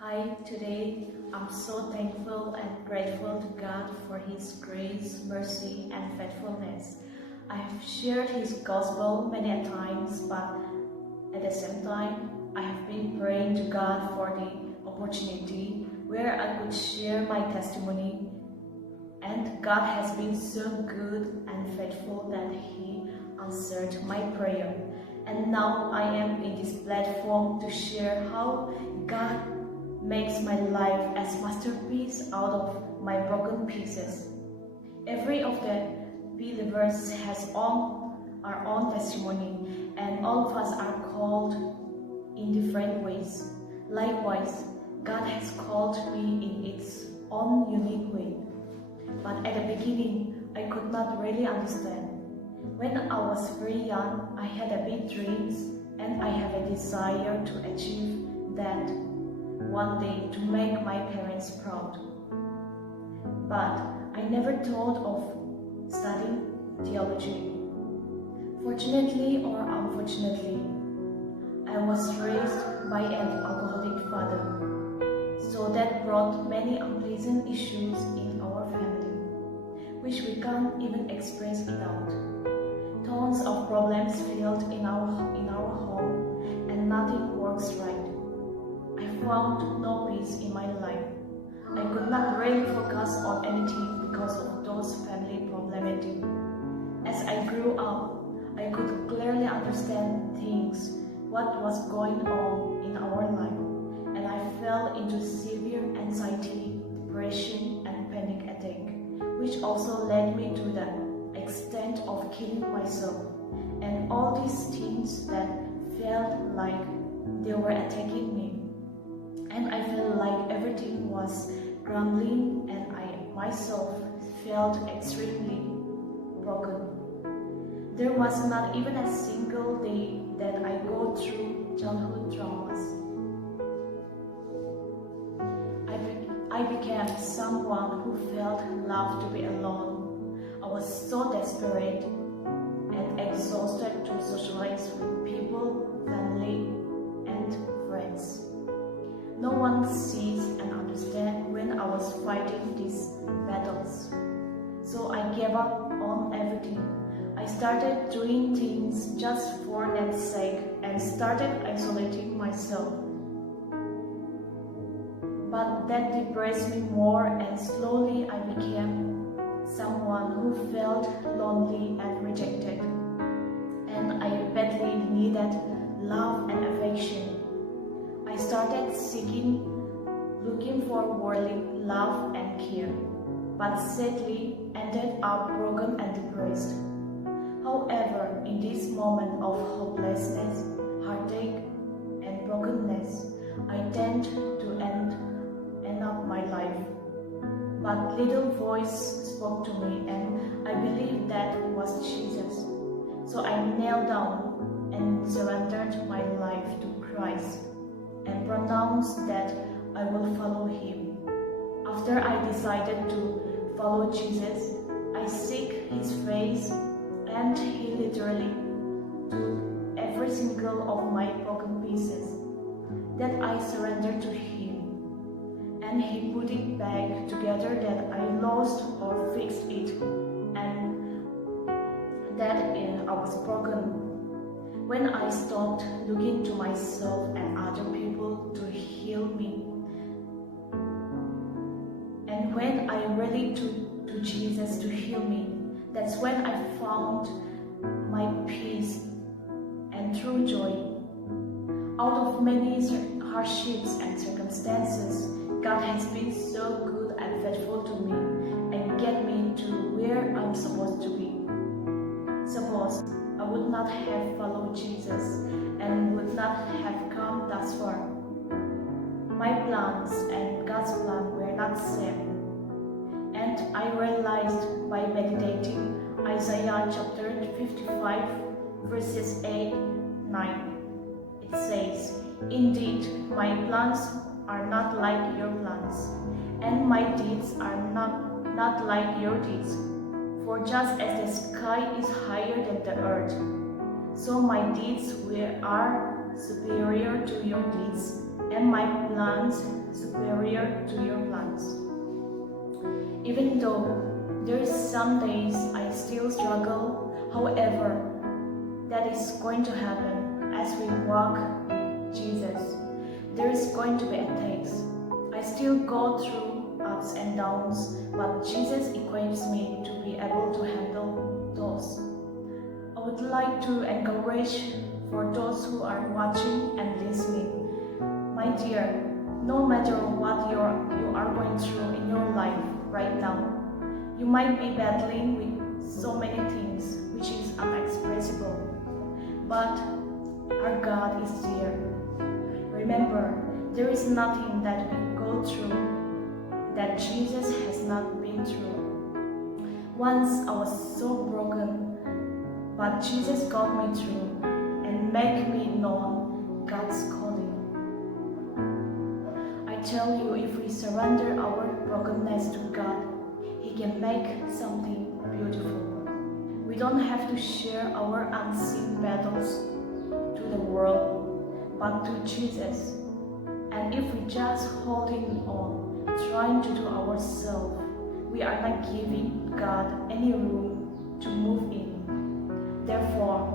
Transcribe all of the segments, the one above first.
Hi, today I'm so thankful and grateful to God for His grace, mercy, and faithfulness. I have shared His gospel many a times, but at the same time, I have been praying to God for the opportunity where I could share my testimony. And God has been so good and faithful that He answered my prayer. And now I am in this platform to share how God makes my life as masterpiece out of my broken pieces. Every of the believers has our own testimony, and all of us are called in different ways. Likewise, God has called me in its own unique way. But at the beginning, I could not really understand. When I was very young, I had a big dreams and I have a desire to achieve that one day to make my parents proud. But I never thought of studying theology. Fortunately or unfortunately, I was raised by an alcoholic father. So that brought many unpleasant issues in our family, which we can't even express it out. Tons of problems filled in our home, and nothing works right. I found no peace in my life. I could not really focus on anything because of those family problematic. As I grew up, I could clearly understand things, what was going on in our life, and I fell into severe anxiety, depression, and panic attack, which also led me to the extent of killing myself, and all these things that felt like they were attacking me. And I felt like everything was crumbling, and I myself felt extremely broken. There was not even a single day that I go through childhood traumas. I became someone who felt loved to be alone. I was so desperate and exhausted to socialize with people, family, and friends. No one sees and understands when I was fighting these battles. So I gave up on everything. I started doing things just for that sake and started isolating myself. But that depressed me more, and slowly I became someone who felt lonely and rejected. And I badly needed love and affection. I started looking for worldly love and care, but sadly ended up broken and depressed. However, in this moment of hopelessness, heartache, and brokenness, I tend to end up my life. But little voice spoke to me, and I believed that it was Jesus. So I knelt down and surrendered my life to Christ, and pronounced that I will follow Him. After I decided to follow Jesus, I seek His face, and He literally took every single of my broken pieces that I surrendered to Him, and He put it back together that I lost or fixed it, and that I was broken. When I stopped looking to myself and other people to heal me, and when I rallied to Jesus to heal me, that's when I found my peace and true joy. Out of many hardships and circumstances, God has been so good and faithful to me and get me to where I'm supposed to be. Suppose I would not have followed Jesus and would not have come thus far. My plans and God's plan were not same. And I realized by meditating Isaiah chapter 55 verses 8-9. It says, "Indeed, my plans are not like your plans, and my deeds are not like your deeds. For just as the sky is higher than the earth, so my deeds are superior to your deeds, and my plans superior to your plans. Even though there's some days I still struggle, however, that is going to happen as we walk with Jesus. There is going to be attacks. I still go through ups and downs, but Jesus equips me to be able to handle those. I would like to encourage for those who are watching and listening. My dear, no matter what you are going through in your life right now, you might be battling with so many things which is unexpressible, but our God is there. Remember, there is nothing that we go through that Jesus has not been through. Once I was so broken, but Jesus got me through and made me know God's calling. I tell you, if we surrender our brokenness to God, He can make something beautiful. We don't have to share our unseen battles to the world, but to Jesus. And if we just holding on, trying to do ourselves, we are not giving God any room to move in. Therefore,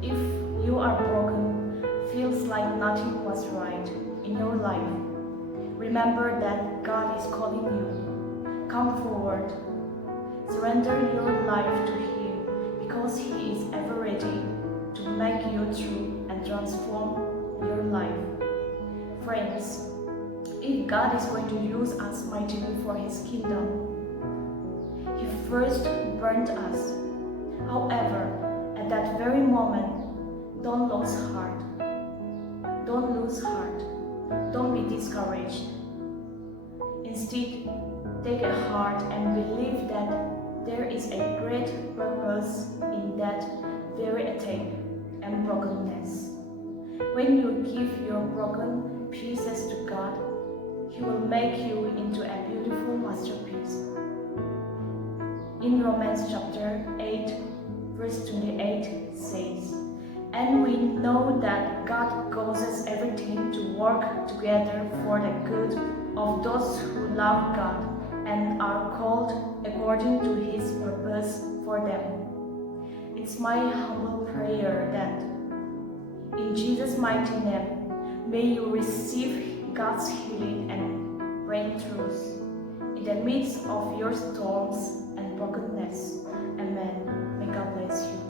if you are broken, feels like nothing was right in your life, remember that God is calling you. Come forward. Surrender your life to Him because He is ever ready to make you through and transform your life. Friends, if God is going to use us mightily for His kingdom, He first burned us. However, at that very moment, don't lose heart. Don't lose heart. Don't be discouraged. Instead, take a heart and believe that there is a great purpose in that very attack and brokenness. When you give your broken pieces to God, He will make you into a beautiful masterpiece. In Romans chapter 8, verse 28 says, "And we know that God causes everything to work together for the good of those who love God and are called according to His purpose for them." It's my humble prayer that in Jesus' mighty name, may you receive God's healing and breakthroughs in the midst of your storms and brokenness.